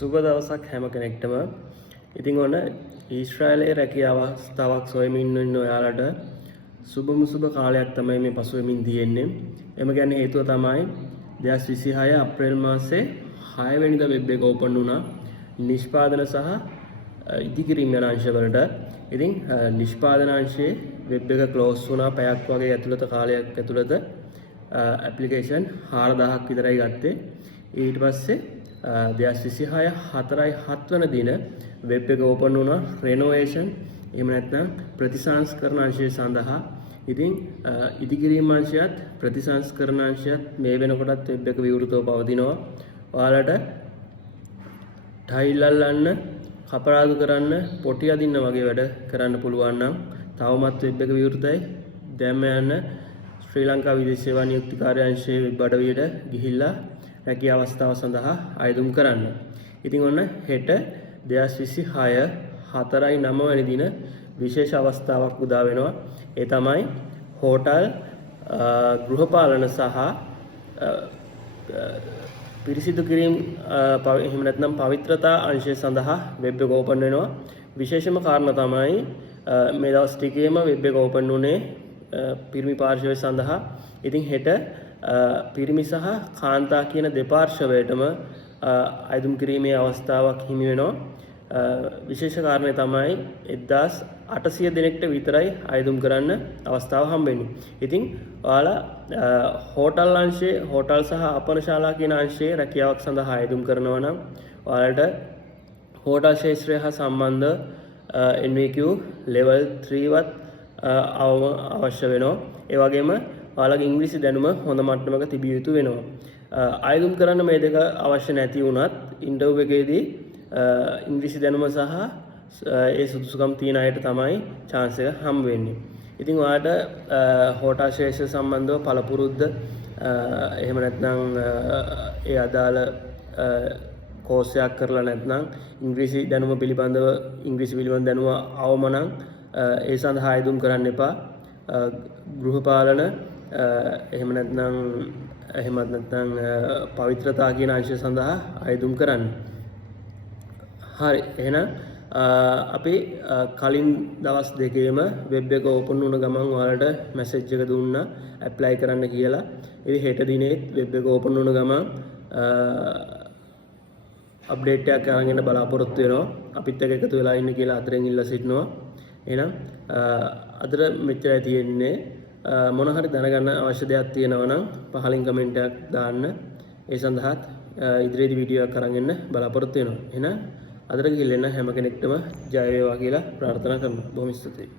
සුබ දවසක් හැම කෙනෙක්ටම. ඉතින් ඔන්න ඊශ්‍රායලයේ රැකියාව අවස්ථාවක් සොයමින් ඉන්න ඔයාලට සුබම සුබ කාලයක් තමයි මේ පසුවෙමින් තියෙන්නේ. එම ගැන හේතුව තමයි 2026 අප්‍රේල් මාසේ 6 වෙනිදා වෙබ් එක ඕපන් වුණා නිෂ්පාදන සහ ඉදිකිරීම් යන අංශවලට. ඉතින් නිෂ්පාදන අංශයේ වෙබ් එක ක්ලෝස් වුණා පැයක් වගේ ඇතුළත කාලයක් ඇතුළත ඇප්ලිකේෂන් 4000ක් විතරයි ගත්තේ. ඊට පස්සේ 2026 4/7 වන දින වෙබ් එක ඕපන් වුණා රෙනෝවේෂන් එහෙම නැත්නම් ප්‍රතිසංස්කරණ අංශය සඳහා. ඉතින් ඉදිකිරීම් අංශයත් ප්‍රතිසංස්කරණ අංශයත් මේ වෙනකොටත් වෙබ් එක විවෘතව පවතිනවා. ඔයාලට ටයිල් අල්ලන්න, කපරාදු කරන්න, පොටි අදින්න වගේ වැඩ කරන්න පුළුවන් නම් තවමත් වෙබ් එක විවෘතයි. දැන්ම යන්න ශ්‍රී ලංකා විදේශ සේවා නියුක්ති කාර්යාංශයේ වෙබ් අඩවියට ගිහිල්ලා රැකියා අවස්ථාව සඳහා අයදුම් කරන්න. ඉතින් ඔන්න හෙට 2026 4/9 වෙනි දින විශේෂ අවස්ථාවක් උදා වෙනවා. ඒ තමයි හෝටල්, ගෘහපාලන සහ පිරිසිදු කිරීම එහෙම නැත්නම් පවිත්‍රතා අංශය සඳහා වෙබ් එක ඕපන් වෙනවා. විශේෂම කාරණා තමයි මේ දවස් ටිකේම වෙබ් එක ඕපන් වුණේ පිරිමි පාර්ශවය සඳහා. ඉතින් හෙට පිරිමි සහ කාන්තා කියන දෙපාර්ශවයටම අයදුම් කිරීමේ අවස්ථාවක් හිමි වෙනවා. විශේෂ කාරණය තමයි 1800 දෙනෙක්ට විතරයි අයදුම් කරන්න අවස්ථාව හම්බෙන්නේ. ඉතින් ඔයාලා හෝටල් අංශයේ හෝටල් සහ අපනශාලා කියන අංශයේ රැකියාවක් සඳහා අයදුම් කරනවා නම් ඔයාලට හෝටල් ශාස්ත්‍රය හා සම්බන්ධ NVQ level 3 වත් අවශ්‍ය වෙනවා. ඒ වගේම ඔයාලගේ ඉංග්‍රීසි දැනුම හොඳ මට්ටමක තිබිය යුතු වෙනවා. අයදුම් කරන්න මේ දෙක අවශ්‍ය නැති වුණත් ඉන්ටර්විව් එකේදී ඉංග්‍රීසි දැනුම සහ ඒ සුදුසුකම් තියෙන අයට තමයි chance එක හම්බ වෙන්නේ. ඉතින් ඔයාලට හෝටල් ශාස්ත්‍රය සම්බන්ධව පළපුරුද්ද එහෙම නැත්නම් ඒ අදාළ කෝස් එකක් කරලා නැත්නම් ඉංග්‍රීසි දැනුම පිළිබඳව දැනුම අවම නම් ඒ සඳහා අයදුම් කරන්න එපා. ගෘහපාලන එහෙම නැත්නම් පවිත්‍රතා කියන අංශය සඳහා අයදුම් කරන්න. හරි, එහෙනම් අපි කලින් දවස් දෙකේම වෙබ් එක ඕපන් වුණ ගමන් ඔයාලට මැසේජ් එක දුන්නා ඇප්ලයි කරන්න කියලා. ඉතින් හෙට දිනේ වෙබ් එක ඕපන් වුණ ගමන් අප්ඩේට් එකක් අරගෙන බලාපොරොත්තු වෙනවා. අපිත් එක්ක එකතු වෙලා ඉන්න කියලා අතරෙන් ඉල්ලා සිටිනවා. එහෙනම් අදට මෙච්චරයි තියෙන්නේ. මොන හරි දැනගන්න අවශ්‍ය දෙයක් තියෙනවා නම් පහලින් කමෙන්ට් එකක් දාන්න. ඒ සඳහාත් ඉදිරියේදී වීඩියෝ එකක් අරන් එන්න බලාපොරොත්තු වෙනවා. එහෙනම් අදට ගිහින් එන්න හැම කෙනෙක්ටම ජය වේවා කියලා ප්‍රාර්ථනා කරනවා. බොහොම ස්තුතියි.